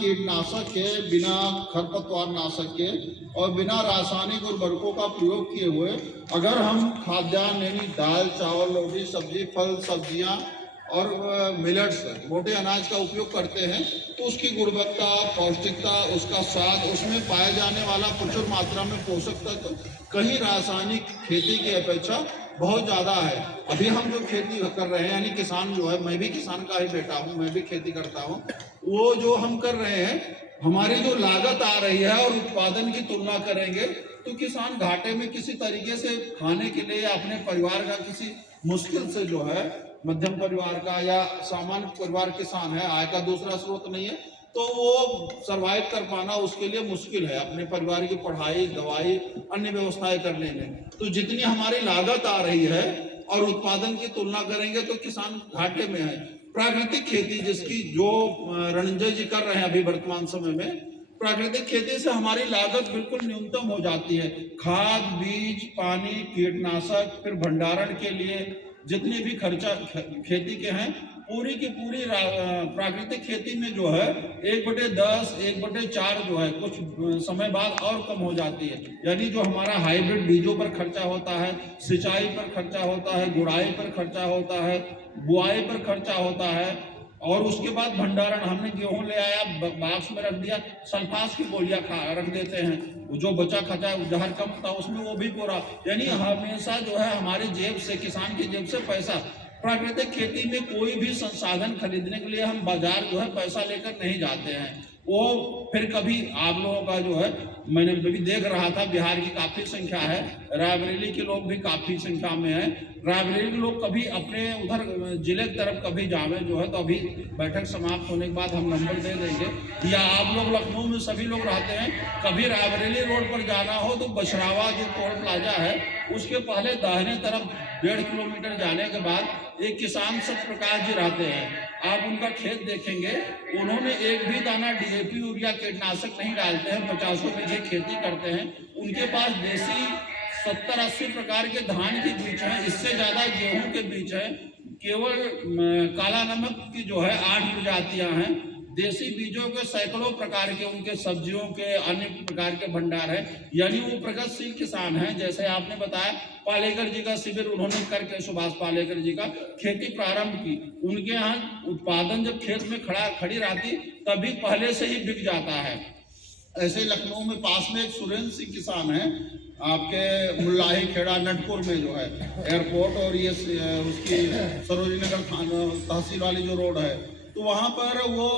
कीटनाशक के, बिना खरपतवार नाशक के और बिना रासायनिक उर्वरकों का प्रयोग किए हुए अगर हम खाद्यान्न यानी दाल, चावल, रोटी, सब्जी, फल, सब्जियां और मिलेट्स, मोटे अनाज का उपयोग करते हैं तो उसकी गुणवत्ता, पौष्टिकता, उसका स्वाद, उसमें पाए जाने वाला प्रचुर मात्रा में पोषक तत्व कहीं रासायनिक खेती की अपेक्षा बहुत ज़्यादा है। अभी हम जो खेती कर रहे हैं, यानी किसान जो है, मैं भी किसान का ही बेटा हूँ, मैं भी खेती करता हूँ, वो जो हम कर रहे हैं, हमारी जो लागत आ रही है और उत्पादन की तुलना करेंगे तो किसान घाटे में किसी तरीके से खाने के लिए या अपने परिवार का किसी मुश्किल से जो है, मध्यम परिवार का या सामान्य परिवार किसान है, आय का दूसरा स्रोत नहीं है, तो वो सरवाइव कर पाना उसके लिए मुश्किल है अपने परिवार की पढ़ाई, दवाई, अन्य व्यवस्थाएं करने में। तो जितनी हमारी लागत आ रही है और उत्पादन की तुलना करेंगे तो किसान घाटे में है। प्राकृतिक खेती जिसकी जो रणंजय जी कर रहे हैं अभी वर्तमान समय में, प्राकृतिक खेती से हमारी लागत बिल्कुल न्यूनतम हो जाती है। खाद, बीज, पानी, कीटनाशक, फिर भंडारण के लिए जितने भी खर्चा खेती के हैं, पूरी की पूरी प्राकृतिक खेती में जो है 1/10, 1/4 जो है कुछ समय बाद और कम हो जाती है। यानी जो हमारा हाइब्रिड बीजों पर खर्चा होता है, सिंचाई पर खर्चा होता है, गुड़ाई पर खर्चा होता है, बुआई पर खर्चा होता है, और उसके बाद भंडारण, हमने गेहूं ले आया, बाक्स में रख दिया, सल्फास की गोलियां रख देते हैं, जो बचा खचा जहर कम था उसमें वो भी पूरा, यानी हमेशा जो है हमारी जेब से, किसान की जेब से पैसा। प्राकृतिक खेती में कोई भी संसाधन खरीदने के लिए हम बाजार जो है पैसा लेकर नहीं जाते हैं। वो फिर कभी आप लोगों का जो है, मैंने भी देख रहा था, बिहार की काफ़ी संख्या है, रायबरेली के लोग भी काफ़ी संख्या में है। रायबरेली के लोग कभी अपने उधर जिले की तरफ कभी जावे जो है, तो अभी बैठक समाप्त होने के बाद हम नंबर दे देंगे, या आप लोग लखनऊ में सभी लोग रहते हैं, कभी रायबरेली रोड पर जाना हो तो बछरावा जो टोल प्लाजा है उसके पहले दाहिने तरफ 1.5 किलोमीटर जाने के बाद एक किसान सत्यप्रकाश जी रहते हैं। आप उनका खेत देखेंगे, उन्होंने एक भी दाना DAP यूरिया कीटनाशक नहीं डालते हैं, 50 बीघे खेती करते हैं। उनके पास देसी 70-80 प्रकार के धान के बीज हैं, इससे ज़्यादा गेहूं के बीज हैं, केवल काला नमक की जो है 8 प्रजातियां हैं, देसी बीजों के सैकड़ों प्रकार के, उनके सब्जियों के अन्य प्रकार के भंडार है। यानी वो प्रगतिशील किसान हैं। जैसे आपने बताया, पालेकर जी का शिविर उन्होंने करके, सुभाष पालेकर जी का, खेती प्रारंभ की। उनके यहाँ उत्पादन जब खेत में खड़ी रहती तभी पहले से ही बिक जाता है। ऐसे लखनऊ में पास में एक सुरेंद्र सिंह किसान है, आपके मुल्लाही खेड़ा नटपुर में जो है एयरपोर्ट और ये उसकी सरोजनी नगर तहसील वाली जो रोड है, तो वहाँ पर वो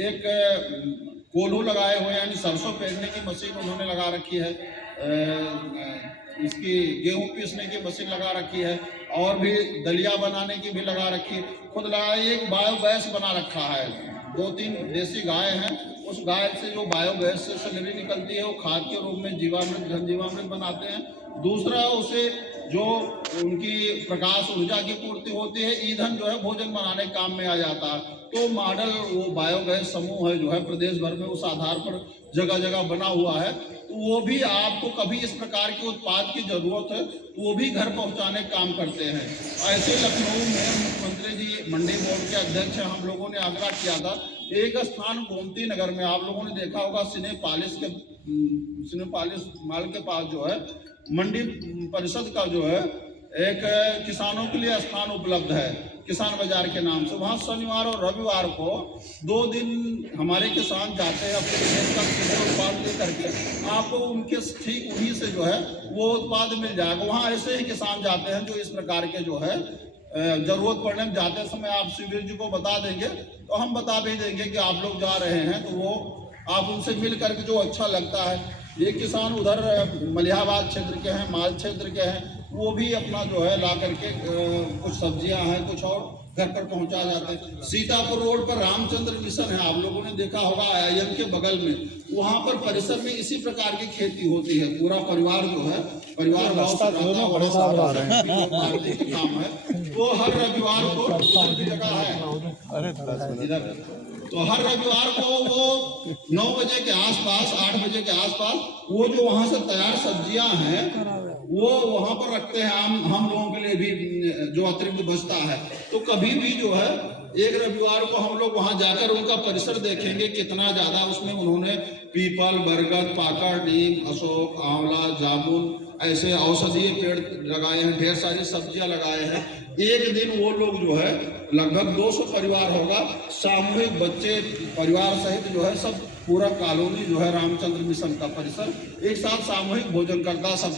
एक कोल्हू लगाए हुए, यानी सरसों पेरने की मशीन उन्होंने लगा रखी है, इसकी गेहूं पीसने की मशीन लगा रखी है, और भी दलिया बनाने की भी लगा रखी है, खुद लगाई। एक बायोगैस बना रखा है, 2-3 देसी गाय हैं, उस गाय से जो बायोगैस से सैलरी निकलती है वो खाद के रूप में जीवामृत, घन जीवामृत बनाते हैं। दूसरा, उसे जो उनकी प्रकाश ऊर्जा की पूर्ति होती है, ईंधन जो है भोजन बनाने के काम में आ जाता है। तो मॉडल वो बायोगैस समूह है जो है प्रदेश भर में उस आधार पर जगह जगह बना हुआ है। तो वो भी आपको कभी इस प्रकार के उत्पाद की जरूरत है तो वो भी घर पहुंचाने का काम करते हैं। ऐसे लखनऊ में मुख्यमंत्री जी मंडी बोर्ड के अध्यक्ष हैं, हम लोगों ने आग्रह किया था, एक स्थान गोमती नगर में, आप लोगों ने देखा होगा, सिनेपालिस माल के पास जो है मंडी परिषद का जो है एक किसानों के लिए स्थान उपलब्ध है, किसान बाजार के नाम से। वहाँ शनिवार और रविवार को 2 दिन हमारे किसान जाते हैं, अपने खेत का उत्पाद ले करके, आपको उनके ठीक उन्हीं से जो है वो उत्पाद मिल जाएगा। वहाँ ऐसे ही किसान जाते हैं जो इस प्रकार के जो है जरूरत पड़ने में, जाते समय आप शिविर जी को बता देंगे तो हम बता भी देंगे कि आप लोग जा रहे हैं, तो वो आप उनसे मिल करके जो अच्छा लगता है। ये किसान उधर मलिहाबाद क्षेत्र के हैं, माल क्षेत्र के हैं, वो भी अपना जो है ला करके कुछ सब्जियां हैं, कुछ और घर पर पहुंचा जाते हैं। सीतापुर रोड पर रामचंद्र मिशन है, आप लोगों ने देखा होगा, IIM के बगल में, वहाँ पर परिसर में इसी प्रकार की खेती होती है। पूरा परिवार जो है, परिवार काम है। तो हर रविवार को जगह है इधर, तो हर रविवार को वो 9 बजे के आसपास, 8 बजे के आसपास, वो जो वहाँ से तैयार सब्जियां हैं वो वहां पर रखते हैं हम लोगों के लिए भी जो अतिरिक्त बचता है। तो कभी भी जो है एक रविवार को हम लोग वहां जाकर उनका परिसर देखेंगे कितना ज्यादा उसमें उन्होंने पीपल, बरगद, पाकड़, नीम, अशोक, आंवला, जामुन ऐसे औषधीय पेड़ लगाए हैं, ढेर सारी सब्जियां लगाए हैं। एक दिन वो लोग जो है लगभग 200 परिवार होगा, सामूहिक बच्चे परिवार सहित जो है सब पूरा कॉलोनी जो है रामचंद्र मिशन का परिसर एक साथ सामूहिक भोजन करता सब